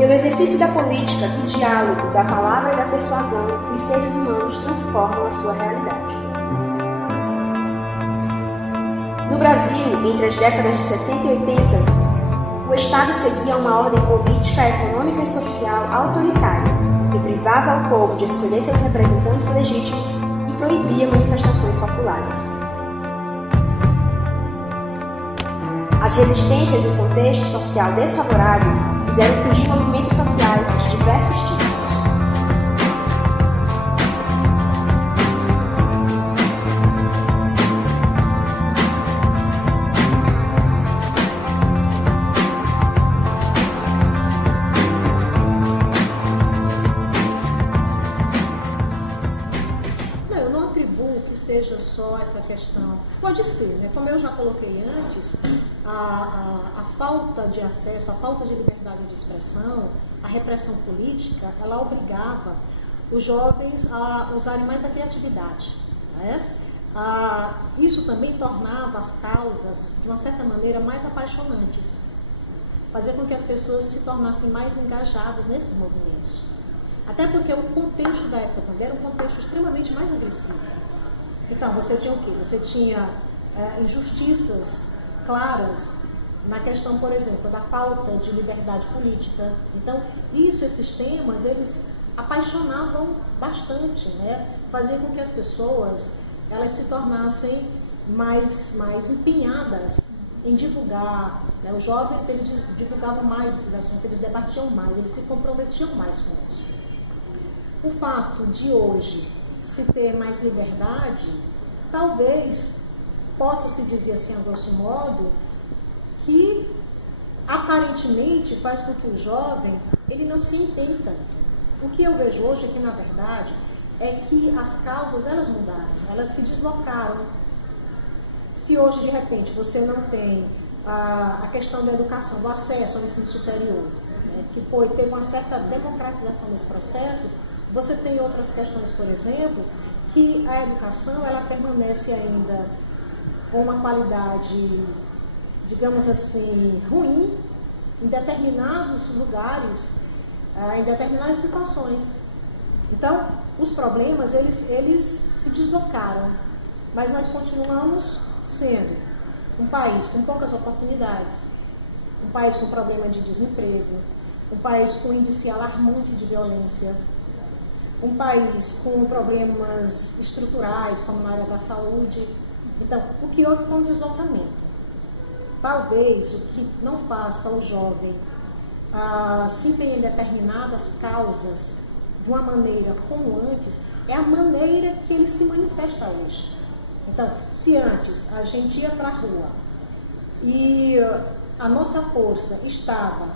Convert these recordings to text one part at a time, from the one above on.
Pelo exercício da política, do diálogo, da palavra e da persuasão, os seres humanos transformam a sua realidade. No Brasil, entre as décadas de 60 e 80, o Estado seguia uma ordem política, econômica e social autoritária, que privava ao povo de escolher seus representantes legítimos e proibia manifestações populares. As resistências e o contexto social desfavorável fizeram surgir movimentos sociais de diversos tipos. Seja só essa questão, pode ser, né? Como eu já coloquei antes, a falta de acesso, a falta de liberdade de expressão, a repressão política, ela obrigava os jovens a usarem mais da criatividade, né? Isso também tornava as causas, de uma certa maneira, mais apaixonantes, fazia com que as pessoas se tornassem mais engajadas nesses movimentos. Até porque o contexto da época também era um contexto extremamente mais agressivo. Então, você tinha o quê? Você tinha injustiças claras na questão, por exemplo, da falta de liberdade política. Então, esses temas, eles apaixonavam bastante, né? Fazia com que as pessoas, elas se tornassem mais empenhadas em divulgar, né? Os jovens, eles divulgavam mais esses assuntos, eles debatiam mais, eles se comprometiam mais com isso. O fato de hoje se ter mais liberdade, talvez possa se dizer assim, a grosso modo, que aparentemente faz com que o jovem ele não se empenhe tanto. O que eu vejo hoje é que, na verdade, é que as causas, elas mudaram, elas se deslocaram. Se hoje, de repente, você não tem a questão da educação, do acesso ao ensino superior, né, que teve uma certa democratização nesse processo, você tem outras questões, por exemplo, que a educação ela permanece ainda com uma qualidade, digamos assim, ruim em determinados lugares, em determinadas situações. Então, os problemas, eles se deslocaram, mas nós continuamos sendo um país com poucas oportunidades, um país com problema de desemprego, um país com índice alarmante de violência, um país com problemas estruturais, como na área da saúde. Então, o que houve foi um deslocamento. Talvez o que não faça o jovem se empenhar em determinadas causas de uma maneira como antes, é a maneira que ele se manifesta hoje. Então, se antes a gente ia para a rua e a nossa força estava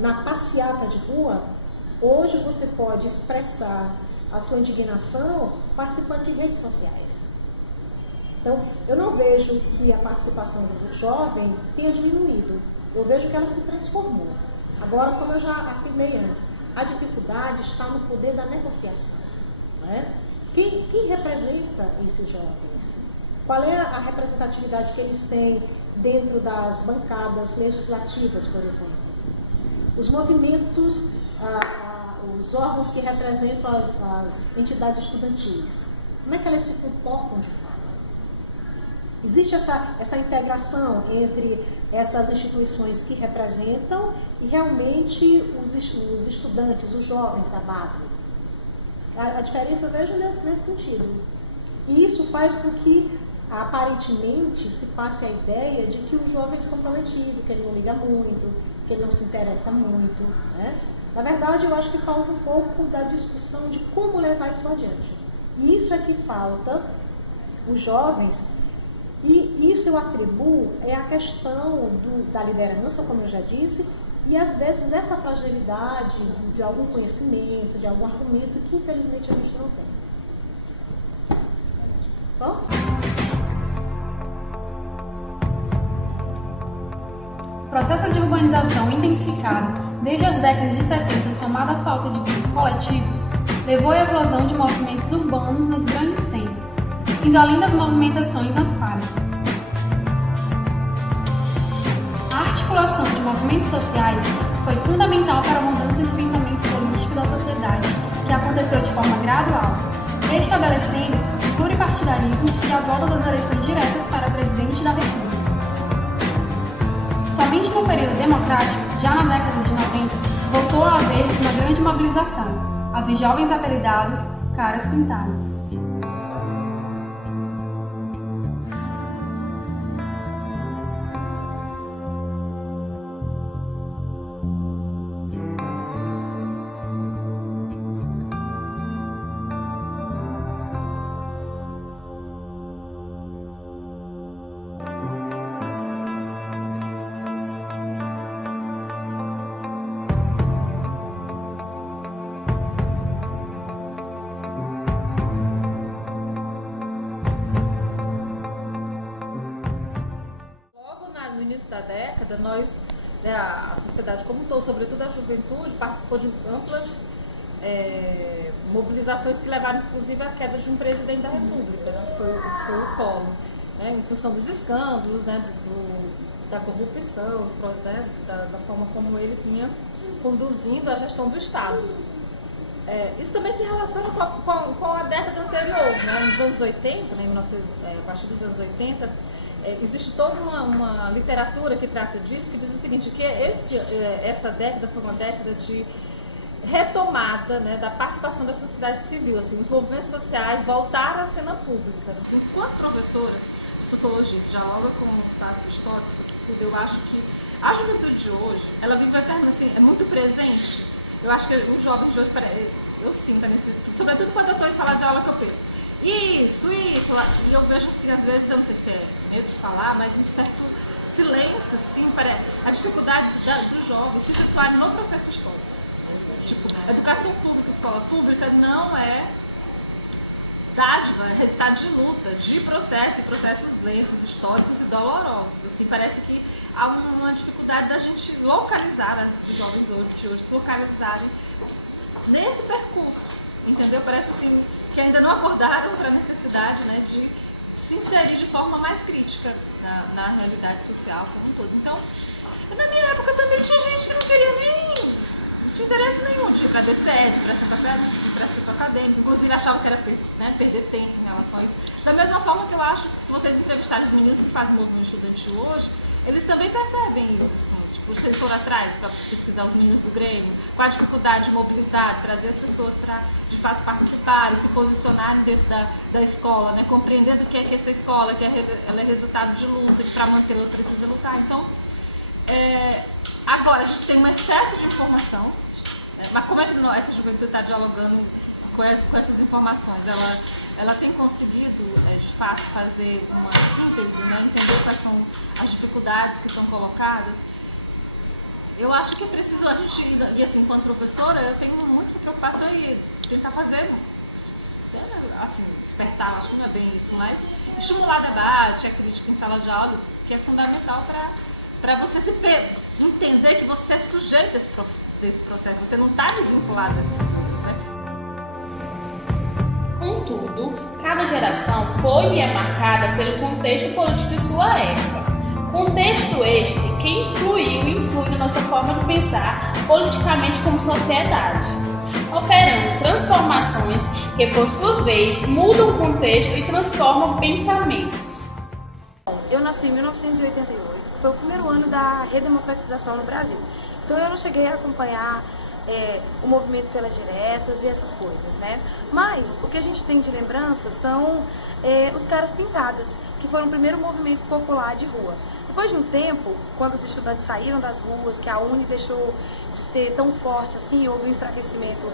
na passeata de rua, hoje você pode expressar a sua indignação participando de redes sociais. Então, eu não vejo que a participação do jovem tenha diminuído. Eu vejo que ela se transformou. Agora, como eu já afirmei antes, a dificuldade está no poder da negociação, né? Quem representa esses jovens? Qual é a representatividade que eles têm dentro das bancadas legislativas, por exemplo? Os movimentos, os órgãos que representam as entidades estudantis, como é que elas se comportam de fato? Existe essa integração entre essas instituições que representam e realmente os estudantes, os jovens da base? A diferença eu vejo nesse sentido. E isso faz com que, aparentemente, se passe a ideia de que o jovem é descomprometido, que ele não liga muito, que ele não se interessa muito, né? Na verdade, eu acho que falta um pouco da discussão de como levar isso adiante. E isso é que falta os jovens, e isso eu atribuo a questão da liderança, como eu já disse, e às vezes essa fragilidade de algum conhecimento, de algum argumento que infelizmente a gente não tem. Bom? O processo de urbanização intensificado desde as décadas de 70, somado à falta de bens coletivos, levou à eclosão de movimentos urbanos nos grandes centros, indo além das movimentações nas fábricas. A articulação de movimentos sociais foi fundamental para a mudança de pensamento político da sociedade, que aconteceu de forma gradual, restabelecendo o pluripartidarismo e a volta das eleições diretas para presidente da República. Somente no período democrático, já na década de 90, voltou a haver uma grande mobilização, a dos jovens apelidados Caras Pintadas. No início da década, a sociedade como um todo, sobretudo a juventude, participou de amplas mobilizações que levaram, inclusive, à queda de um presidente da República, né, que foi o Collor, né, em função dos escândalos, né, da corrupção, né, da forma como ele vinha conduzindo a gestão do Estado. Isso também se relaciona com a década anterior, né, nos anos 80, né, a partir dos anos 80, existe toda uma literatura que trata disso, que diz o seguinte, que essa década foi uma década de retomada, né, da participação da sociedade civil, assim, os movimentos sociais voltaram à cena pública. Enquanto professora de sociologia que dialoga com os fatos históricos, eu acho que a juventude de hoje, ela vive eterna, assim, é muito presente. Eu acho que os jovens de hoje, eu sinto, sobretudo quando eu estou em sala de aula, que eu penso, isso, e eu vejo assim, às vezes, eu não sei se é medo de falar, mas um certo silêncio, assim, para a dificuldade dos jovens se situarem no processo histórico. Tipo, educação pública, escola pública não é dádiva, é resultado de luta, de processos lentos, históricos e dolorosos. Assim, parece que há uma dificuldade da gente localizar, né, dos jovens de hoje se localizarem nesse percurso, entendeu? Parece assim que ainda não acordaram para a necessidade, né, de se inserir de forma mais crítica na realidade social como um todo. Então, na minha época também tinha gente que não queria nem, não tinha interesse nenhum de ir para DCE, para centro acadêmico, inclusive achavam que era perder tempo em relação a isso. Da mesma forma que eu acho que se vocês entrevistarem os meninos que fazem movimento estudantil hoje, eles também percebem isso, assim. Tipo, vocês foram atrás para pesquisar os meninos do Grêmio, com a dificuldade de mobilizar, trazer as pessoas para, de fato, participarem, se posicionarem dentro da escola, né? Compreendendo o que é essa escola, que ela é resultado de luta, que para mantê-la ela precisa lutar. Então, agora, a gente tem um excesso de informação, né? Mas como é que essa juventude está dialogando com essas informações? Ela tem conseguido, de fato, fazer uma síntese, né? Entender quais são as dificuldades que estão colocadas? Eu acho que é preciso a gente, e assim, enquanto professora, eu tenho muita essa preocupação e tentar fazer, assim, despertar, acho que não é bem isso, mas estimular debate, a crítica em sala de aula, que é fundamental para você entender que você é sujeito desse processo, você não está desvinculado dessas coisas, né? Contudo, cada geração foi e é marcada pelo contexto político de sua época. Contexto este que influi na nossa forma de pensar politicamente como sociedade, operando transformações que, por sua vez, mudam o contexto e transformam pensamentos. Eu nasci em 1988, que foi o primeiro ano da redemocratização no Brasil. Então eu não cheguei a acompanhar o movimento pelas diretas e essas coisas, né? Mas o que a gente tem de lembrança são os Caras Pintadas, que foram o primeiro movimento popular de rua. Depois de um tempo, quando os estudantes saíram das ruas, que a UNE deixou de ser tão forte assim, houve um enfraquecimento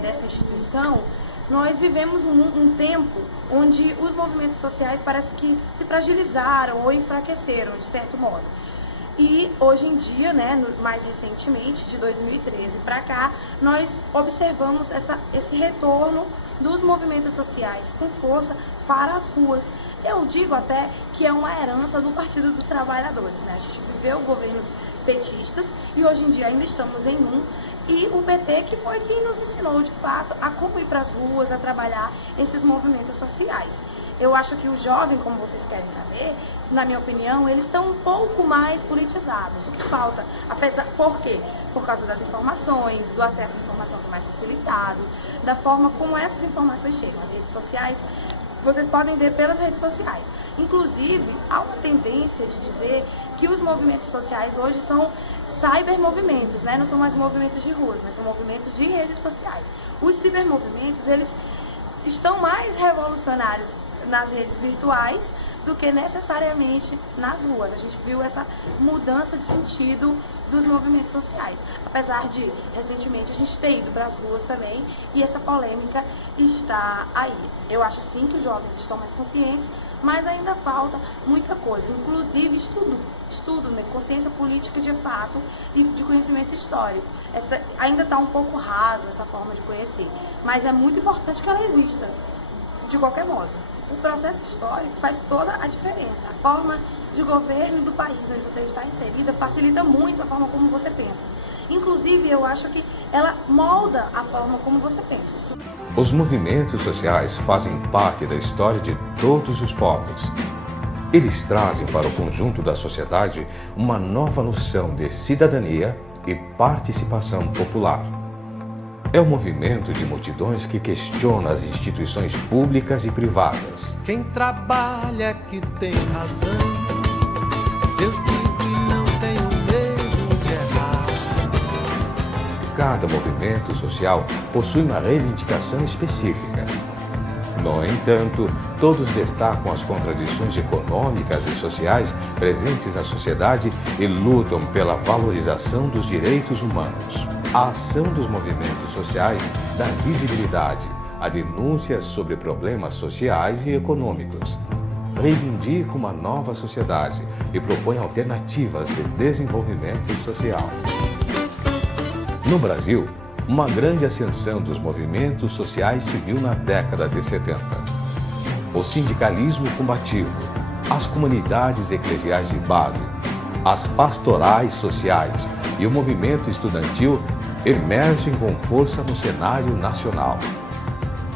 dessa instituição, nós vivemos um tempo onde os movimentos sociais parece que se fragilizaram ou enfraqueceram, de certo modo. E hoje em dia, né, mais recentemente, de 2013 para cá, nós observamos esse retorno dos movimentos sociais com força para as ruas. Eu digo até que é uma herança do Partido dos Trabalhadores, né? A gente viveu governos petistas e hoje em dia ainda estamos em um, e o PT, que foi quem nos ensinou, de fato, a como ir para as ruas, a trabalhar esses movimentos sociais. Eu acho que o jovem, como vocês querem saber, na minha opinião, eles estão um pouco mais politizados. O que falta, por quê? Por causa das informações, do acesso à informação que é mais facilitado, da forma como essas informações chegam. As redes sociais, vocês podem ver pelas redes sociais. Inclusive, há uma tendência de dizer que os movimentos sociais hoje são cybermovimentos, né? Não são mais movimentos de ruas, mas são movimentos de redes sociais. Os cibermovimentos, eles estão mais revolucionários nas redes virtuais do que necessariamente nas ruas. A gente viu essa mudança de sentido dos movimentos sociais. Apesar de, recentemente, a gente ter ido para as ruas também e essa polêmica está aí. Eu acho sim que os jovens estão mais conscientes, mas ainda falta muita coisa, inclusive estudo, né? Consciência política de fato e de conhecimento histórico. Ainda está um pouco raso essa forma de conhecer, mas é muito importante que ela exista, de qualquer modo. O processo histórico faz toda a diferença. A forma de governo do país onde você está inserida facilita muito a forma como você pensa. Inclusive, eu acho que ela molda a forma como você pensa. Os movimentos sociais fazem parte da história de todos os povos. Eles trazem para o conjunto da sociedade uma nova noção de cidadania e participação popular. É um movimento de multidões que questiona as instituições públicas e privadas. Quem trabalha que tem razão, eu digo e não tenho medo de errar. Cada movimento social possui uma reivindicação específica. No entanto, todos destacam as contradições econômicas e sociais presentes na sociedade e lutam pela valorização dos direitos humanos. A ação dos movimentos sociais dá visibilidade a denúncias sobre problemas sociais e econômicos, reivindica uma nova sociedade e propõe alternativas de desenvolvimento social. No Brasil, uma grande ascensão dos movimentos sociais se viu na década de 70. O sindicalismo combativo, as comunidades eclesiais de base, as pastorais sociais e o movimento estudantil emergem com força no cenário nacional.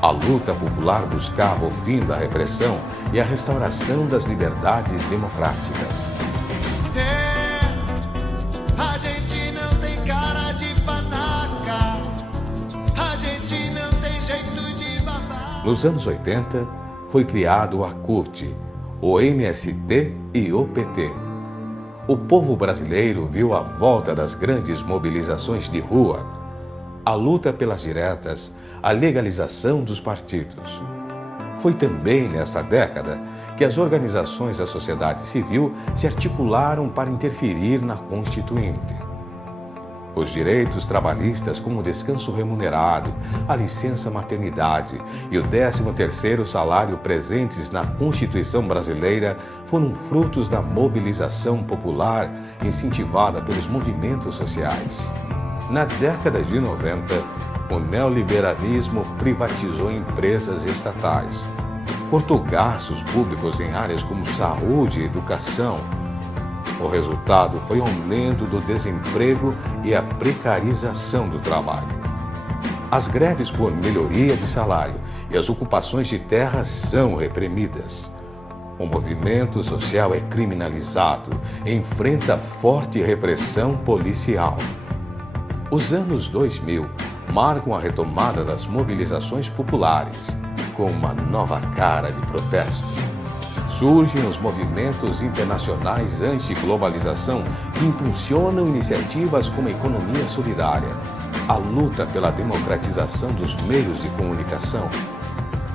A luta popular buscava o fim da repressão e a restauração das liberdades democráticas. A gente não tem cara de panaca, a gente não tem jeito de babar. Nos anos 80, foi criado a CUT, o MST e o PT. O povo brasileiro viu a volta das grandes mobilizações de rua, a luta pelas diretas, a legalização dos partidos. Foi também nessa década que as organizações da sociedade civil se articularam para interferir na Constituinte. Os direitos trabalhistas como o descanso remunerado, a licença maternidade e o 13º salário presentes na Constituição brasileira foram frutos da mobilização popular incentivada pelos movimentos sociais. Na década de 90, o neoliberalismo privatizou empresas estatais, cortou gastos públicos em áreas como saúde e educação. O resultado foi o aumento do desemprego e a precarização do trabalho. As greves por melhoria de salário e as ocupações de terras são reprimidas. O movimento social é criminalizado e enfrenta forte repressão policial. Os anos 2000 marcam a retomada das mobilizações populares, com uma nova cara de protesto. Surgem os movimentos internacionais anti-globalização que impulsionam iniciativas como a economia solidária, a luta pela democratização dos meios de comunicação,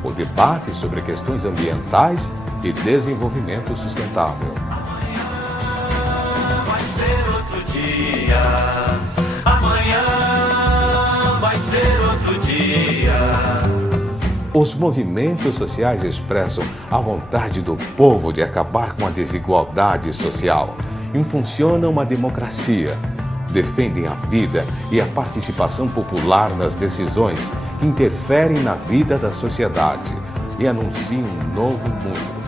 o debate sobre questões ambientais e desenvolvimento sustentável. Amanhã vai ser outro dia. Amanhã vai ser outro dia. Os movimentos sociais expressam a vontade do povo de acabar com a desigualdade social, impulsionam uma democracia, defendem a vida e a participação popular nas decisões que interferem na vida da sociedade e anunciam um novo mundo.